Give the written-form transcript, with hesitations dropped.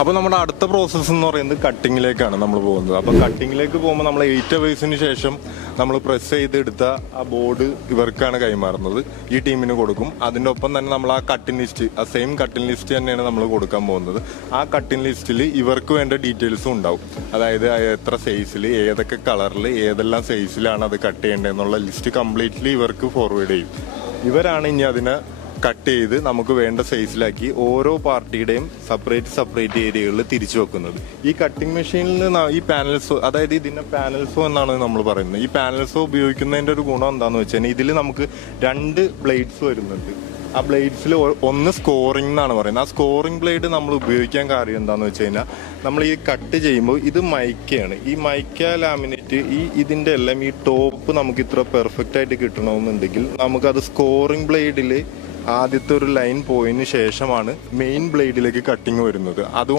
അപ്പോൾ നമ്മുടെ അടുത്ത പ്രോസസ്സ് എന്ന് പറയുന്നത് കട്ടിങ്ങിലേക്കാണ് നമ്മൾ പോകുന്നത്. അപ്പോൾ കട്ടിങ്ങിലേക്ക് പോകുമ്പോൾ നമ്മൾ 8 അവേഴ്സിന് ശേഷം നമ്മൾ പ്രസ് ചെയ്തെടുത്ത ആ ബോർഡ് ഇവർക്കാണ് കൈമാറുന്നത്, ഈ ടീമിന് കൊടുക്കും. അതിൻ്റെ ഒപ്പം തന്നെ നമ്മൾ ആ കട്ടിങ് ലിസ്റ്റ്, ആ സെയിം കട്ടിങ് ലിസ്റ്റ് തന്നെയാണ് നമ്മൾ കൊടുക്കാൻ പോകുന്നത്. ആ കട്ടിങ് ലിസ്റ്റിൽ ഇവർക്ക് വേണ്ട ഡീറ്റെയിൽസും ഉണ്ടാവും. അതായത് എത്ര സൈസിൽ, ഏതൊക്കെ കളറിൽ, ഏതെല്ലാം സൈസിലാണ് അത് കട്ട് ചെയ്യേണ്ടതെന്നുള്ള ലിസ്റ്റ് കംപ്ലീറ്റ്ലി ഇവർക്ക് ഫോർവേഡ് ചെയ്യും. ഇവരാണ് ഇനി അതിനെ കട്ട് ചെയ്ത് നമുക്ക് വേണ്ട സൈസിലാക്കി ഓരോ പാർട്ടിയുടെയും സെപ്പറേറ്റ് ഏരിയകളിൽ തിരിച്ചു വെക്കുന്നത്. ഈ കട്ടിംഗ് മെഷീനിൽ ഈ പാനൽസോ, അതായത് ഇതിന്റെ പാനൽസോ എന്നാണ് നമ്മൾ പറയുന്നത്. ഈ പാനൽസോ ഉപയോഗിക്കുന്നതിന്റെ ഒരു ഗുണം എന്താണെന്ന് വെച്ചാൽ ഇതിൽ നമുക്ക് 2 ബ്ലേഡ്സ് വരുന്നുണ്ട്. ആ ബ്ലേഡ്സിൽ ഒന്ന് സ്കോറിംഗ് എന്നാണ് പറയുന്നത്. ആ സ്കോറിംഗ് ബ്ലേഡ് നമ്മൾ ഉപയോഗിക്കാൻ കാര്യം എന്താണെന്ന് വെച്ച് കഴിഞ്ഞാൽ, നമ്മൾ ഈ കട്ട് ചെയ്യുമ്പോൾ ഇത് മൈക്കയാണ്. ഈ മൈക്ക ലാമിനേറ്റ് ഇതിന്റെ എല്ലാം ഈ ടോപ്പ് നമുക്ക് ഇത്ര പെർഫെക്റ്റ് ആയിട്ട് കിട്ടണമെന്നുണ്ടെങ്കിൽ നമുക്കത് സ്കോറിംഗ് ബ്ലേഡിൽ ആദ്യത്തെ ഒരു ലൈൻ പോയതിന് ശേഷമാണ് മെയിൻ ബ്ലേഡിലേക്ക് കട്ടിങ് വരുന്നത്. അതുകൊണ്ട്